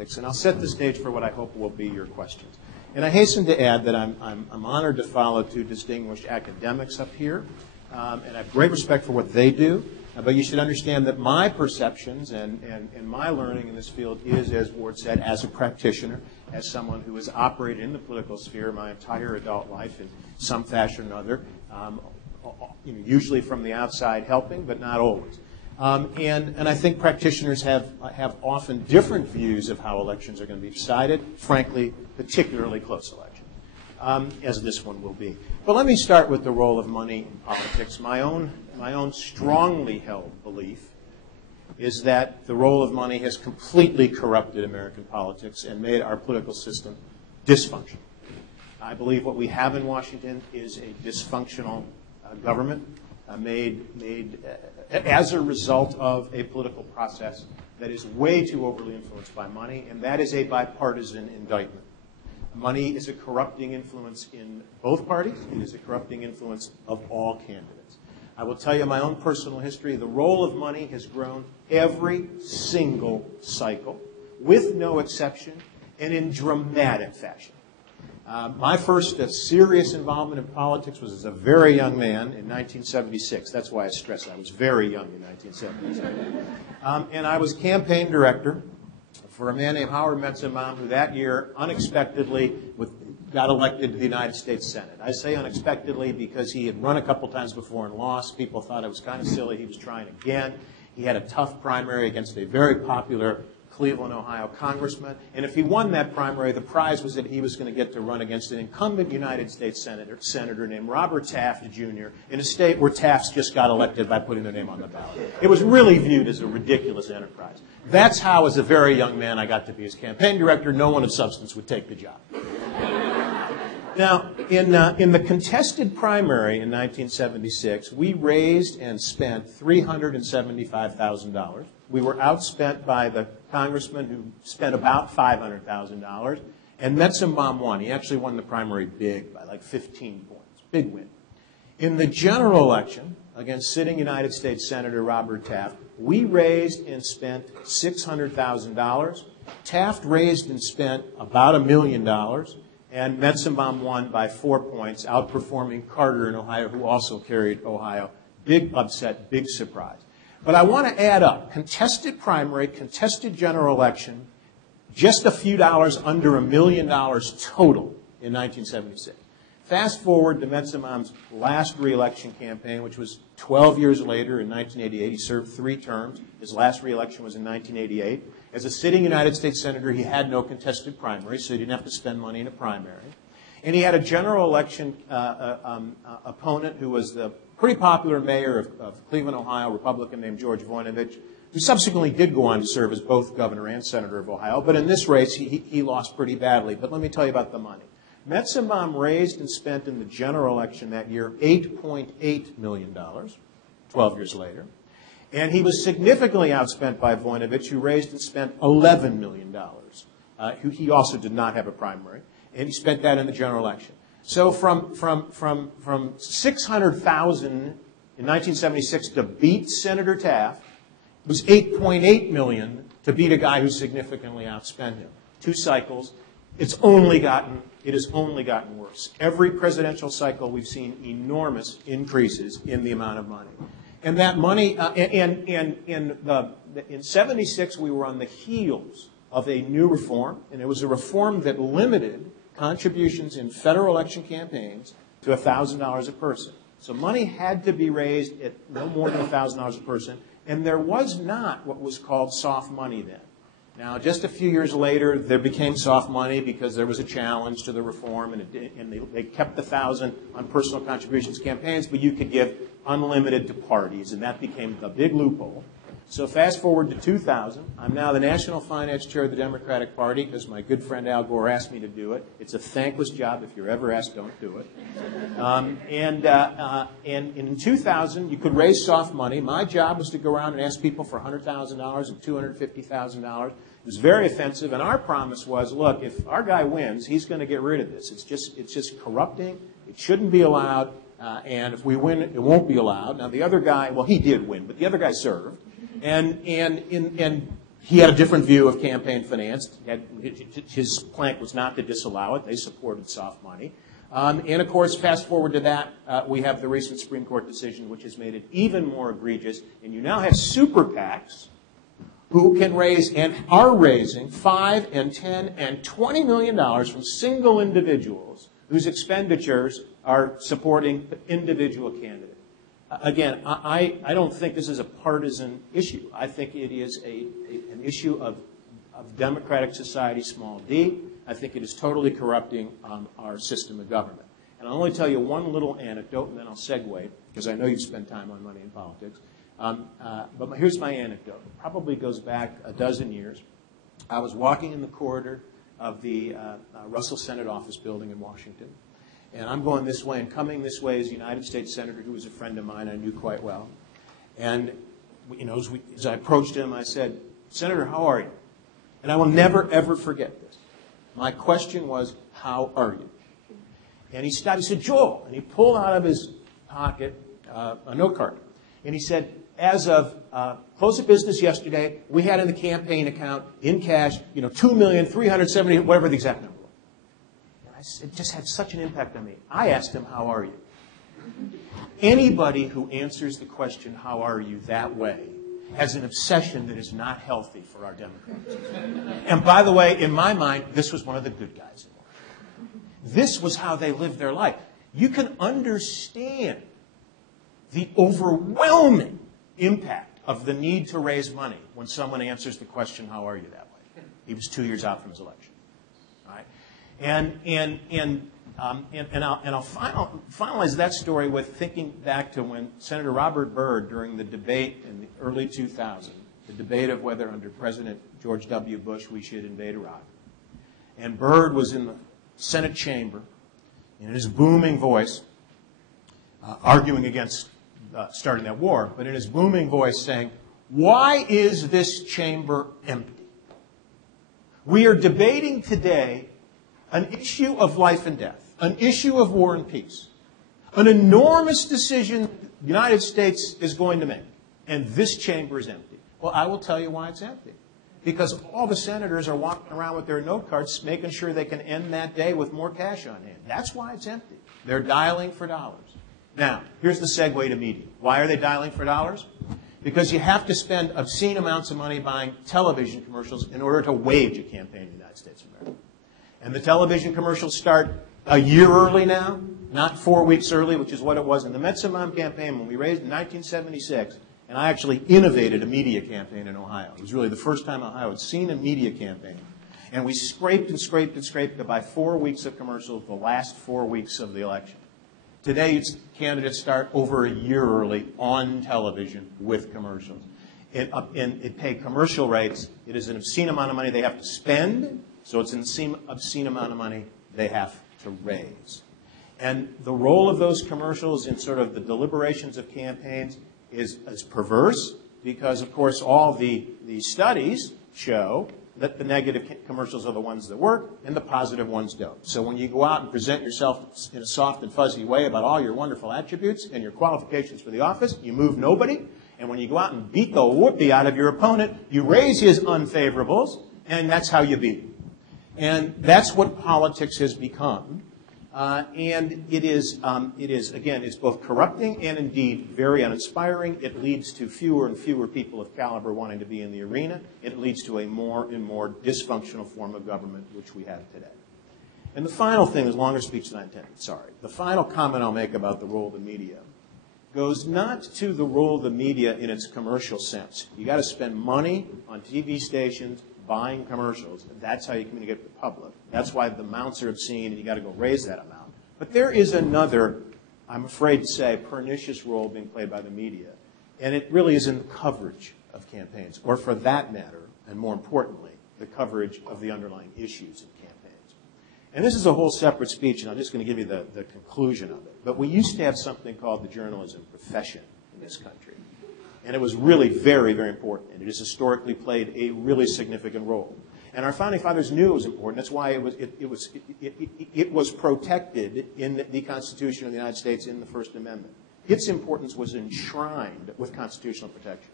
politics, and I'll set the stage for what I hope will be your questions. And I hasten to add that I'm honored to follow two distinguished academics up here, and I have great respect for what they do. But you should understand that my perceptions and my learning in this field is, as Ward said, as a practitioner, as someone who has operated in the political sphere my entire adult life in some fashion or another, usually from the outside helping, but not always. And I think practitioners have often different views of how elections are going to be decided, frankly, particularly close elections, as this one will be. But let me start with the role of money in politics. My own strongly held belief is that the role of money has completely corrupted American politics and made our political system dysfunctional. I believe what we have in Washington is a dysfunctional government made as a result of a political process that is way too overly influenced by money, and that is a bipartisan indictment. Money is a corrupting influence in both parties. It is a corrupting influence of all candidates. I will tell you my own personal history. The role of money has grown every single cycle, with no exception, and in dramatic fashion. My first serious involvement in politics was as a very young man in 1976. That's why I stress I was very young in 1976. And I was campaign director for a man named Howard Metzenbaum, who that year unexpectedly got elected to the United States Senate. I say unexpectedly because he had run a couple times before and lost. People thought it was kind of silly. He was trying again. He had a tough primary against a very popular Cleveland, Ohio congressman. And if he won that primary, the prize was that he was going to get to run against an incumbent United States senator named Robert Taft, Jr., in a state where Tafts just got elected by putting their name on the ballot. It was really viewed as a ridiculous enterprise. That's how, as a very young man, I got to be his campaign director. No one of substance would take the job. Now, in the contested primary in 1976, we raised and spent $375,000. We were outspent by the congressman who spent about $500,000, and Metzenbaum won. He actually won the primary big by like 15 points. Big win. In the general election against sitting United States Senator Robert Taft, we raised and spent $600,000. Taft raised and spent about $1 million. And Metzenbaum won by 4 points, outperforming Carter in Ohio, who also carried Ohio. Big upset, big surprise. But I want to add up contested primary, contested general election, just a few dollars under $1 million total in 1976. Fast forward to Metzenbaum's last re-election campaign, which was 12 years later in 1988. He served 3 terms. His last re-election was in 1988. As a sitting United States Senator, he had no contested primary, so he didn't have to spend money in a primary. And he had a general election opponent who was the pretty popular mayor of Cleveland, Ohio, Republican named George Voinovich, who subsequently did go on to serve as both governor and senator of Ohio. But in this race, he lost pretty badly. But let me tell you about the money. Metzenbaum raised and spent in the general election that year $8.8 million, 12 years later. And he was significantly outspent by Voinovich, who raised and spent $11 million. He also did not have a primary, and he spent that in the general election. So from 600,000 in 1976 to beat Senator Taft, it was $8.8 million to beat a guy who significantly outspent him. 2 cycles. It has only gotten worse. Every presidential cycle, we've seen enormous increases in the amount of money. And that money, in 76, we were on the heels of a new reform, and it was a reform that limited contributions in federal election campaigns to $1,000 a person. So money had to be raised at no more than $1,000 a person, and there was not what was called soft money then. Now, just a few years later, there became soft money because there was a challenge to the reform, and they kept the $1,000 on personal contributions campaigns, but you could give unlimited to parties, and that became the big loophole. So fast forward to 2000. I'm now the National Finance Chair of the Democratic Party because my good friend Al Gore asked me to do it. It's a thankless job. If you're ever asked, don't do it. And in 2000, you could raise soft money. My job was to go around and ask people for $100,000 and $250,000. It was very offensive, and our promise was, look, if our guy wins, he's going to get rid of this. It's just corrupting. It shouldn't be allowed. And if we win, it won't be allowed. Now, the other guy, well, he did win, but the other guy served. And He had a different view of campaign finance. His plank was not to disallow it. They supported soft money. And, of course, fast forward to that, we have the recent Supreme Court decision, which has made it even more egregious. And you now have super PACs who can raise and are raising $5 and $10 and $20 million from single individuals whose expenditures are supporting individual candidates. Again, I don't think this is a partisan issue. I think it is an issue of democratic society, small d. I think it is totally corrupting our system of government. And I'll only tell you one little anecdote, and then I'll segue, because I know you've spent time on money in politics. But here's my anecdote. It probably goes back a dozen years. I was walking in the corridor of the Russell Senate office building in Washington. And I'm going this way, and coming this way is a United States Senator who was a friend of mine I knew quite well. And as I approached him, I said, "Senator, how are you?" And I will never, ever forget this. My question was, "How are you?" And he stopped. He said, "Joel." And he pulled out of his pocket a note card. And he said, "As of close of business yesterday, we had in the campaign account, in cash, $2,370,000, whatever the exact number." It just had such an impact on me. I asked him, "How are you?" Anybody who answers the question, "How are you?" that way has an obsession that is not healthy for our democracy. And by the way, in my mind, this was one of the good guys. This was how they lived their life. You can understand the overwhelming impact of the need to raise money when someone answers the question, "How are you?" that way. He was 2 years out from his election. All right? And I'll finalize that story with thinking back to when Senator Robert Byrd, during the debate in the early 2000s, the debate of whether under President George W. Bush we should invade Iraq. And Byrd was in the Senate chamber, in his booming voice, arguing against starting that war, but in his booming voice saying, "Why is this chamber empty? We are debating today an issue of life and death, an issue of war and peace, an enormous decision the United States is going to make, and this chamber is empty." Well, I will tell you why it's empty. Because all the senators are walking around with their note cards, making sure they can end that day with more cash on hand. That's why it's empty. They're dialing for dollars. Now, here's the segue to media. Why are they dialing for dollars? Because you have to spend obscene amounts of money buying television commercials in order to wage a campaign in the United States of America. And the television commercials start a year early now, not 4 weeks early, which is what it was in the Metsamom campaign when we raised in 1976. And I actually innovated a media campaign in Ohio. It was really the first time Ohio had seen a media campaign. And we scraped and scraped and scraped to buy 4 weeks of commercials the last 4 weeks of the election. Today, candidates start over a year early on television with commercials. And it pay commercial rates. It is an obscene amount of money they have to spend. So it's an obscene amount of money they have to raise. And the role of those commercials in sort of the deliberations of campaigns is perverse because, of course, all the studies show that the negative commercials are the ones that work and the positive ones don't. So when you go out and present yourself in a soft and fuzzy way about all your wonderful attributes and your qualifications for the office, you move nobody. And when you go out and beat the whoopee out of your opponent, you raise his unfavorables, and that's how you beat him. And that's what politics has become. And it is, again, it's both corrupting and indeed very uninspiring. It leads to fewer and fewer people of caliber wanting to be in the arena. It leads to a more and more dysfunctional form of government, which we have today. And the final thing, is longer speech than I intended, sorry. The final comment I'll make about the role of the media goes not to the role of the media in its commercial sense. You got to spend money on TV stations, buying commercials. That's how you communicate with the public. That's why the amounts are obscene, and you got to go raise that amount. But there is another, I'm afraid to say, pernicious role being played by the media, and it really is in the coverage of campaigns, or for that matter, and more importantly, the coverage of the underlying issues in campaigns. And this is a whole separate speech, and I'm just going to give you the conclusion of it. But we used to have something called the journalism profession in this country. And it was really very, very important. And it has historically played a really significant role. And our founding fathers knew it was important. That's why it was protected in the Constitution of the United States in the First Amendment. Its importance was enshrined with constitutional protection.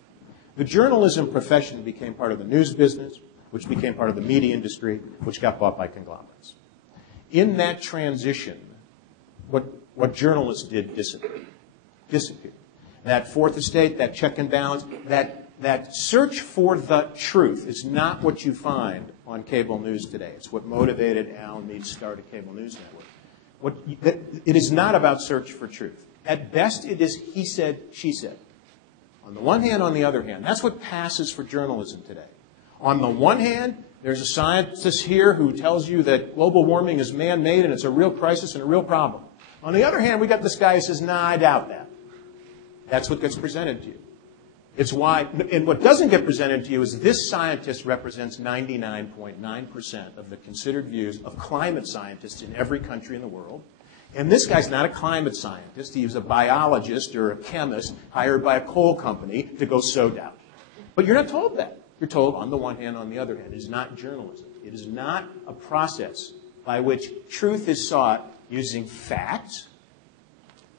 The journalism profession became part of the news business, which became part of the media industry, which got bought by conglomerates. In that transition, what journalists did disappeared. That fourth estate, that check and balance, that search for the truth is not what you find on cable news today. It's what motivated Al and me to start a cable news network. It is not about search for truth. At best, it is he said, she said. On the one hand, on the other hand, that's what passes for journalism today. On the one hand, there's a scientist here who tells you that global warming is man-made and it's a real crisis and a real problem. On the other hand, we got this guy who says, nah, I doubt that. That's what gets presented to you. It's why, and what doesn't get presented to you is this scientist represents 99.9% of the considered views of climate scientists in every country in the world. And this guy's not a climate scientist. He's a biologist or a chemist hired by a coal company to go sow doubt. But you're not told that. You're told on the one hand, on the other hand. It is not journalism. It is not a process by which truth is sought using facts,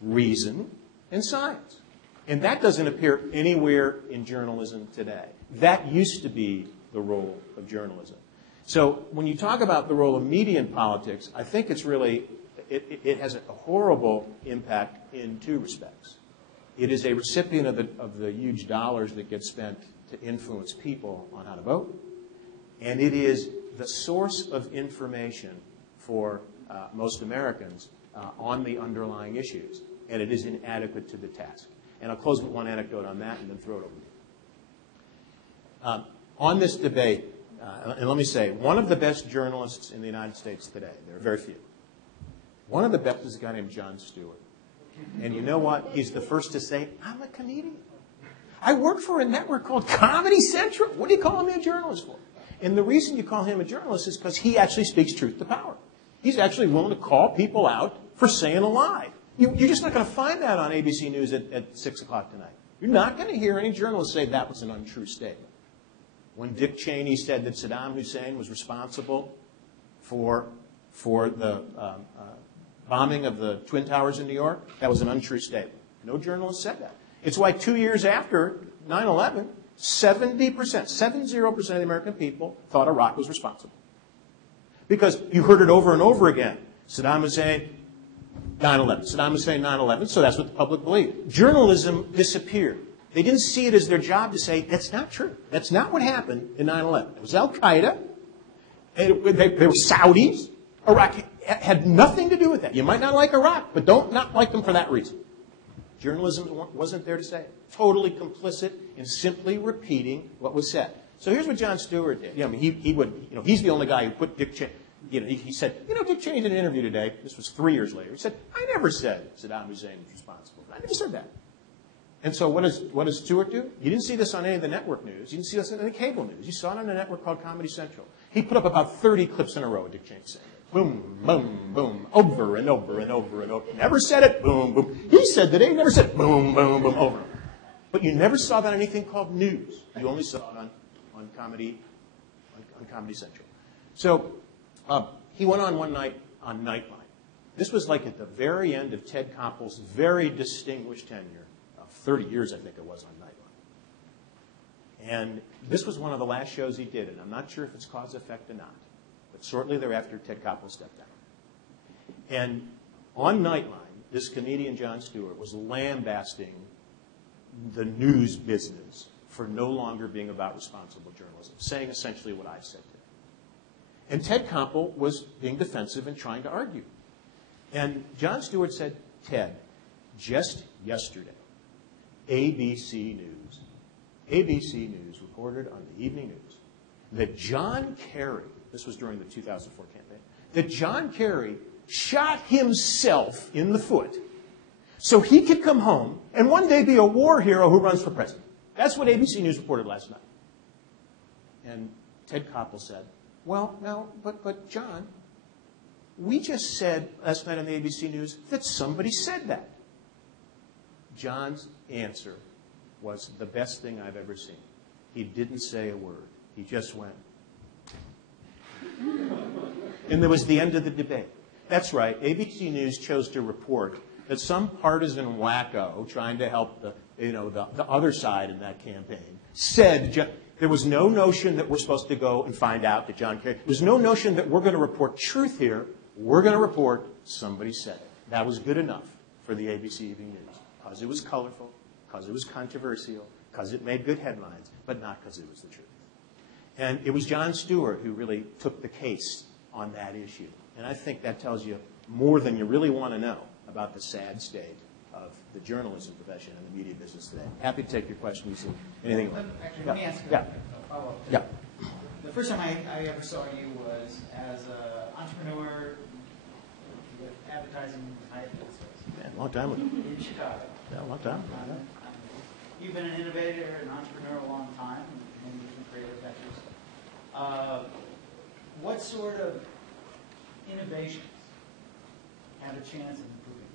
reason, and science. And that doesn't appear anywhere in journalism today. That used to be the role of journalism. So when you talk about the role of media in politics, I think it's really, it has a horrible impact in two respects. It is a recipient of the huge dollars that get spent to influence people on how to vote. And it is the source of information for most Americans on the underlying issues. And it is inadequate to the task. And I'll close with one anecdote on that and then throw it over to you. On this debate, and let me say, one of the best journalists in the United States today, there are very few, one of the best is a guy named Jon Stewart. And you know what? He's the first to say, I'm a comedian. I work for a network called Comedy Central. What do you call me a journalist for? And the reason you call him a journalist is because he actually speaks truth to power. He's actually willing to call people out for saying a lie. You're just not going to find that on ABC News at 6 o'clock tonight. You're not going to hear any journalist say that was an untrue statement. When Dick Cheney said that Saddam Hussein was responsible for the bombing of the Twin Towers in New York, that was an untrue statement. No journalist said that. It's why 2 years after 9/11, 70% of the American people thought Iraq was responsible. Because you heard it over and over again. Saddam Hussein, 9/11. Saddam Hussein, 9/11. So that's what the public believed. Journalism disappeared. They didn't see it as their job to say, that's not true. That's not what happened in 9/11. It was Al-Qaeda. They were Saudis. Iraq had nothing to do with that. You might not like Iraq, but don't not like them for that reason. Journalism wasn't there to say it. Totally complicit in simply repeating what was said. So here's what Jon Stewart did. I mean, he would, he's the only guy who put Dick Cheney. He said, Dick Cheney did an interview today. This was 3 years later. He said, I never said Saddam Hussein was responsible. I never said that. And so what does Stewart do? You didn't see this on any of the network news. You didn't see this on any cable news. You saw it on a network called Comedy Central. He put up about 30 clips in a row of Dick Cheney saying, boom, boom, boom, over and over and over and over. Never said it, boom, boom. He said today, he never said boom, boom, boom, over. But you never saw that on anything called news. You only saw it on Comedy Central. So he went on one night on Nightline. This was like at the very end of Ted Koppel's very distinguished tenure of 30 years, I think it was, on Nightline. And this was one of the last shows he did, and I'm not sure if it's cause effect or not. But shortly thereafter, Ted Koppel stepped down. And on Nightline, this comedian, Jon Stewart, was lambasting the news business for no longer being about responsible journalism, saying essentially what I said today. And Ted Koppel was being defensive and trying to argue. And Jon Stewart said, Ted, just yesterday, ABC News reported on the evening news that John Kerry, this was during the 2004 campaign, that John Kerry shot himself in the foot so he could come home and one day be a war hero who runs for president. That's what ABC News reported last night. And Ted Koppel said, well, no, but John, we just said last night on the ABC News that somebody said that. John's answer was the best thing I've ever seen. He didn't say a word. He just went. And there was the end of the debate. That's right. ABC News chose to report that some partisan wacko trying to help the other side in that campaign said, there was no notion that we're supposed to go and find out that John Kerry, there's no notion that we're going to report truth here. We're going to report somebody said it. That was good enough for the ABC Evening News, because it was colorful, because it was controversial, because it made good headlines, but not because it was the truth. And it was Jon Stewart who really took the case on that issue. And I think that tells you more than you really want to know about the sad state of the journalism profession and the media business today. Happy to take your question. Anything? Actually, let me ask you a follow-up. Yeah. The first time I ever saw you was as an entrepreneur with advertising Hyatt. Yeah, long time ago. In Chicago. Yeah, a long time. You've been an innovator, an entrepreneur a long time, in different creative ventures. What sort of innovations have a chance of improving?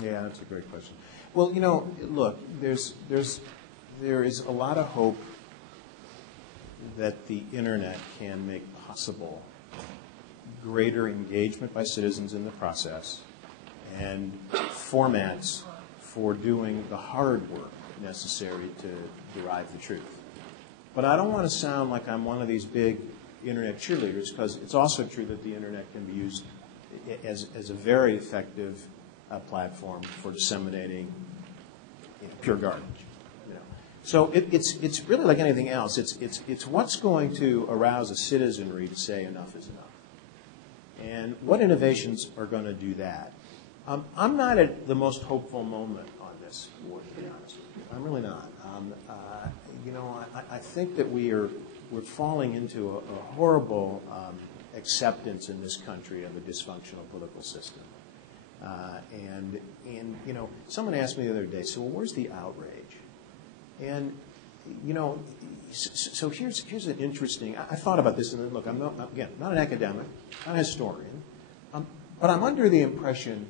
Yeah, that's a great question. Well, look, there is a lot of hope that the internet can make possible greater engagement by citizens in the process and formats for doing the hard work necessary to derive the truth. But I don't want to sound like I'm one of these big internet cheerleaders, because it's also true that the internet can be used as a very effective platform for disseminating pure garbage. So it's really like anything else. It's what's going to arouse a citizenry to say enough is enough. And what innovations are going to do that? I'm not at the most hopeful moment on this, to be honest with you. I'm really not. I think that we're falling into a horrible acceptance in this country of a dysfunctional political system. And someone asked me the other day, so where's the outrage? And, so here's an interesting, I thought about this, and look, I'm not an academic, not a historian, but I'm under the impression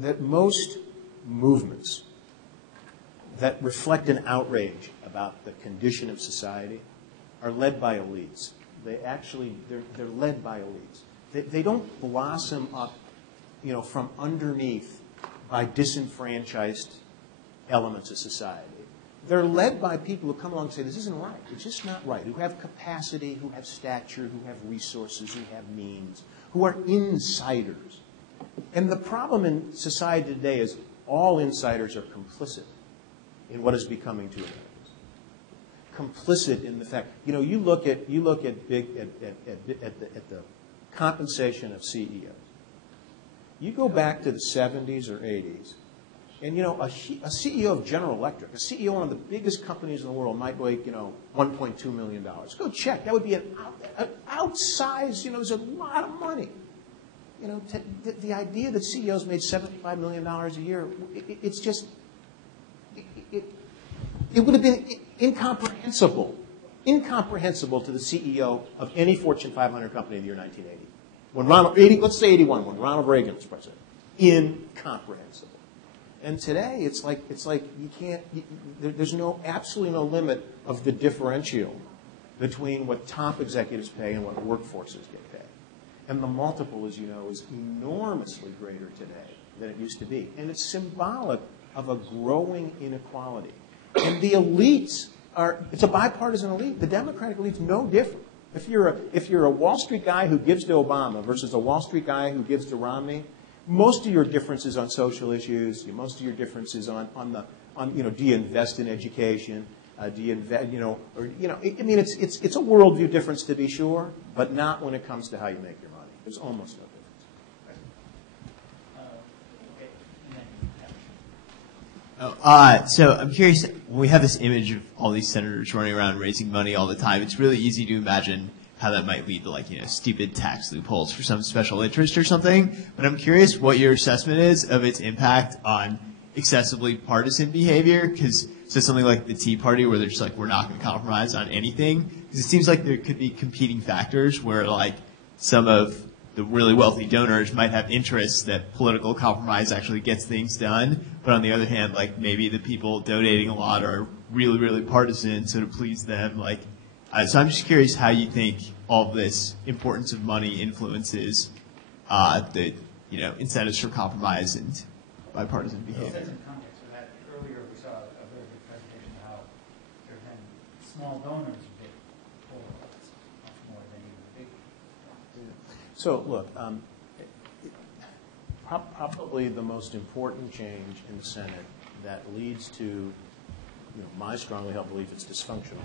that most movements that reflect an outrage about the condition of society are led by elites. They're led by elites. They don't blossom up, from underneath by disenfranchised elements of society. They're led by people who come along and say, this isn't right. It's just not right. Who have capacity, who have stature, who have resources, who have means, who are insiders. And the problem in society today is all insiders are complicit in what is becoming too advanced. Complicit in the fact, you look at the compensation of CEOs. You go back to the 70s or 80s, and a CEO of General Electric, a CEO of one of the biggest companies in the world, might make $1.2 million. Go check. That would be an outsized. It's a lot of money. The idea that CEOs made $75 million a year, it's just it would have been incomprehensible to the CEO of any Fortune 500 company in the year 1980. Let's say 81, when Ronald Reagan was president. Incomprehensible. And today, it's like you can't. There's absolutely no limit of the differential between what top executives pay and what workforces get paid. And the multiple, as you know, is enormously greater today than it used to be. And it's symbolic of a growing inequality. And the elites it's a bipartisan elite. The Democratic elite's no different. If you're a Wall Street guy who gives to Obama versus a Wall Street guy who gives to Romney, most of your differences on social issues, most of your differences on do you invest in education? Do you invest, it's a worldview difference to be sure, but not when it comes to how you make your money. There's almost no difference. So I'm curious, when we have this image of all these senators running around raising money all the time, it's really easy to imagine how that might lead to stupid tax loopholes for some special interest or something. But I'm curious what your assessment is of its impact on excessively partisan behavior, because something like the Tea Party where they're just we're not going to compromise on anything. Because it seems like there could be competing factors where some of the really wealthy donors might have interests that political compromise actually gets things done. But on the other hand, maybe the people donating a lot are really, really partisan, so to please them, so I'm just curious how you think all of this importance of money influences the incentives for compromise and bipartisan behavior. In context of that, earlier we saw a very good presentation of how there have been small donors get polarized much more than even big. So look, probably the most important change in the Senate that leads to my strongly held belief it's dysfunctional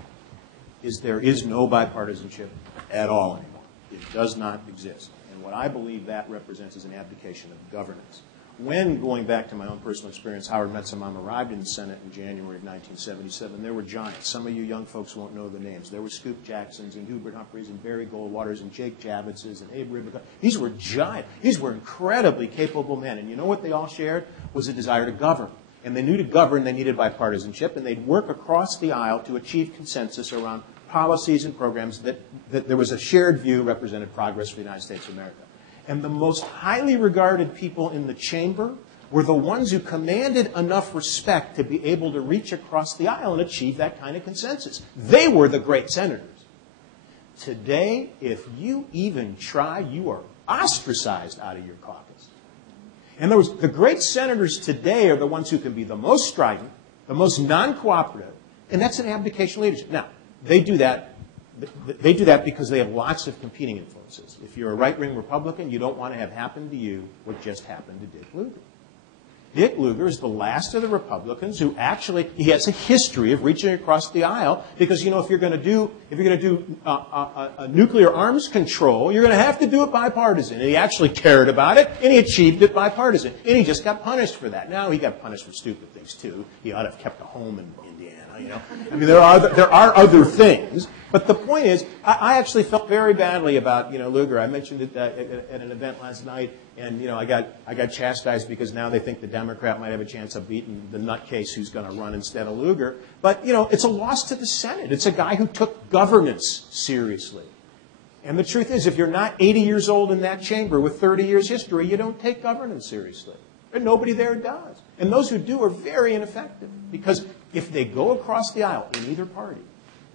is there is no bipartisanship at all anymore. It does not exist. And what I believe that represents is an abdication of governance. When, going back to my own personal experience, Howard Metzamam arrived in the Senate in January of 1977, there were giants. Some of you young folks won't know the names. There were Scoop Jacksons and Hubert Humphreys and Barry Goldwaters and Jake Javitzes and Abe Ribica. These were giants. These were incredibly capable men. And you know what they all shared? Was a desire to govern. And they knew to govern they needed bipartisanship, and they'd work across the aisle to achieve consensus around policies and programs that there was a shared view represented progress for the United States of America. And the most highly regarded people in the chamber were the ones who commanded enough respect to be able to reach across the aisle and achieve that kind of consensus. They were the great senators. Today, if you even try, you are ostracized out of your caucus. In other words, the great senators today are the ones who can be the most strident, the most non-cooperative, and that's an abdication of leadership. Now, they do that because they have lots of competing influences. If you're a right-wing Republican, you don't want to have happen to you what just happened to Dick Lugar. Dick Lugar is the last of the Republicans who actually, he has a history of reaching across the aisle because, if you're going to do nuclear arms control, you're going to have to do it bipartisan. And he actually cared about it, and he achieved it bipartisan. And he just got punished for that. Now he got punished for stupid things too. He ought to have kept a home in Indiana. I mean, there are other things. But the point is, I actually felt very badly about, Lugar. I mentioned it at an event last night, and, I got chastised because now they think the Democrat might have a chance of beating the nutcase who's going to run instead of Lugar. But, it's a loss to the Senate. It's a guy who took governance seriously. And the truth is, if you're not 80 years old in that chamber with 30 years history, you don't take governance seriously. And nobody there does. And those who do are very ineffective because if they go across the aisle in either party,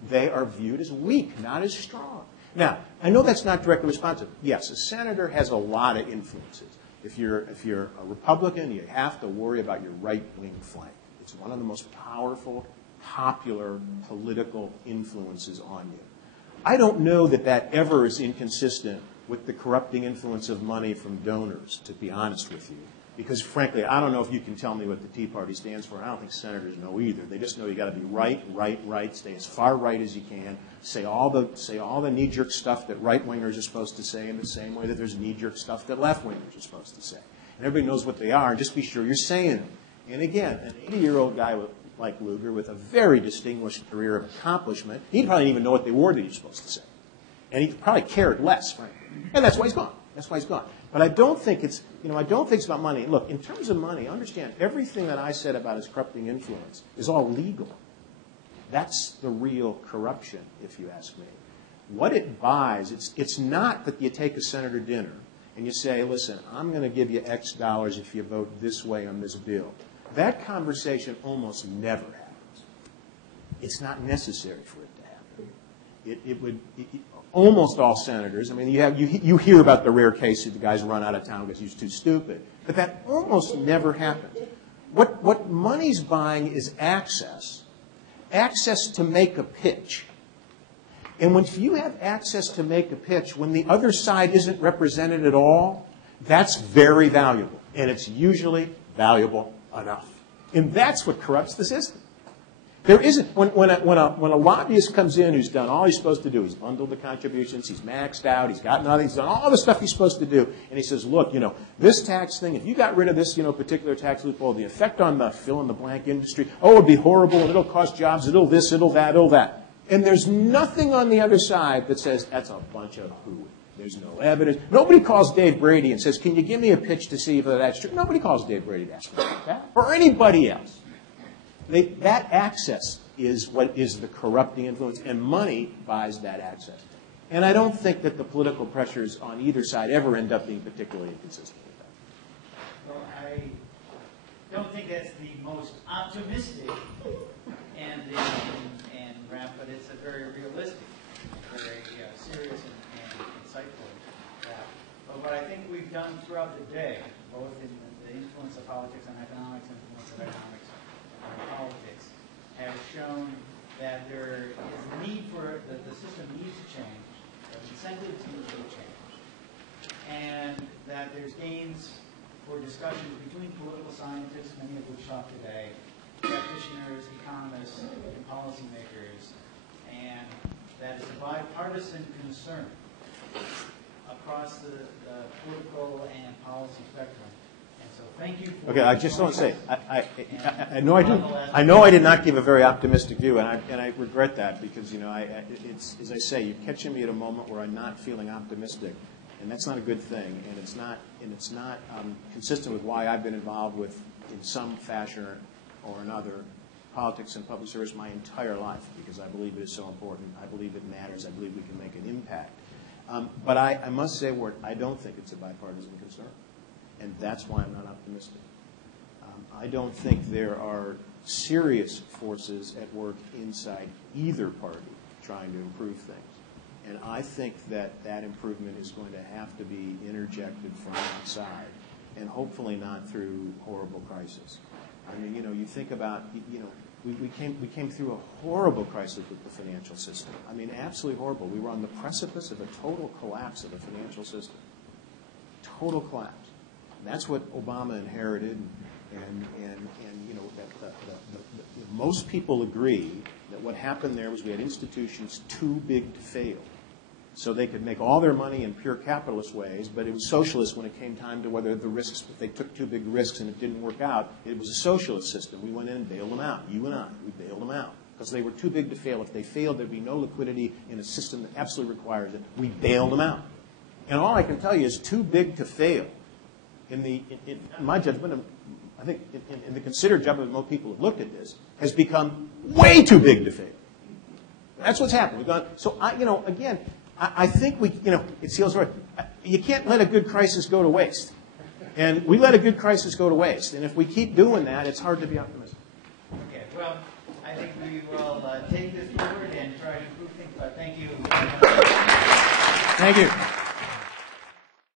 they are viewed as weak, not as strong. Now, I know that's not directly responsive. Yes, a senator has a lot of influences. If you're a Republican, you have to worry about your right-wing flank. It's one of the most powerful, popular political influences on you. I don't know that ever is inconsistent with the corrupting influence of money from donors, to be honest with you. Because, frankly, I don't know if you can tell me what the Tea Party stands for. I don't think senators know either. They just know you got to be right, stay as far right as you can, say all the knee-jerk stuff that right-wingers are supposed to say in the same way that there's knee-jerk stuff that left-wingers are supposed to say. And everybody knows what they are, and just be sure you're saying them. And again, an 80-year-old guy like Lugar with a very distinguished career of accomplishment, he probably didn't even know what they were that he was supposed to say. And he probably cared less, frankly. And that's why he's gone. That's why he's gone. But I don't think it's about money. Look, in terms of money, understand everything that I said about his corrupting influence is all legal. That's the real corruption, if you ask me. What it buys, it's not that you take a senator dinner and you say, listen, I'm going to give you X dollars if you vote this way on this bill. That conversation almost never happens. It's not necessary for it to happen. Almost all senators, I mean, you hear about the rare case that the guys run out of town because he's too stupid, but that almost never happens. What money's buying is access to make a pitch. And when you have access to make a pitch, when the other side isn't represented at all, that's very valuable, and it's usually valuable enough. And that's what corrupts the system. There isn't, when a lobbyist comes in who's done all he's supposed to do, he's bundled the contributions, he's maxed out, he's got nothing, he's done all the stuff he's supposed to do, and he says, look, this tax thing, if you got rid of this, particular tax loophole, the effect on the fill-in-the-blank industry, it would be horrible, and it'll cost jobs, it'll this, it'll that, it'll that. And there's nothing on the other side that says that's a bunch of hooey. There's no evidence. Nobody calls Dave Brady and says, can you give me a pitch to see if that's true? Nobody calls Dave Brady to ask about that, or anybody else. That access is what is the corrupting influence, and money buys that access. And I don't think that the political pressures on either side ever end up being particularly inconsistent with that. Well, I don't think that's the most optimistic and rap, but it's a very realistic, very serious and insightful rap. But what I think we've done throughout the day, both in the influence of politics on economics and influence of economics on politics, have shown that there is a need for, that the system needs to change, that incentives need to change, and that there's gains for discussions between political scientists, many of which talk today, practitioners, economists, and policymakers, and that is a bipartisan concern across the political and policy spectrum. And so thank you for... Okay, I just want to say, I know I did not give a very optimistic view, and I regret that because, you know, it's, as I say, you're catching me at a moment where I'm not feeling optimistic, and that's not a good thing, and it's not consistent with why I've been involved with, in some fashion or another, politics and public service my entire life, because I believe it is so important. I believe it matters. I believe we can make an impact. But I must say, Ward, I don't think it's a bipartisan concern, and that's why I'm not optimistic. I don't think there are serious forces at work inside either party trying to improve things. And I think that that improvement is going to have to be interjected from outside, and hopefully not through horrible crisis. I mean, you know, you think about, you know, we came through a horrible crisis with the financial system. I mean, absolutely horrible. We were on the precipice of a total collapse of the financial system. Total collapse. And that's what Obama inherited. And you know, most people agree that what happened there was we had institutions too big to fail. So they could make all their money in pure capitalist ways, but it was socialist when it came time to whether the risks, if they took too big risks and it didn't work out, it was a socialist system. We went in and bailed them out. You and I, we bailed them out because they were too big to fail. If they failed, there'd be no liquidity in a system that absolutely requires it. We bailed them out. And all I can tell you is too big to fail. In my judgment, I think in the considered judgment of most people who have looked at this, has become way too big to fail. That's what's happened. We've gone, so you know, again, I think we, you know, it feels right. You can't let a good crisis go to waste. And we let a good crisis go to waste. And if we keep doing that, it's hard to be optimistic. Okay, well, I think we will take this forward and try to improve things, but thank you. Thank you.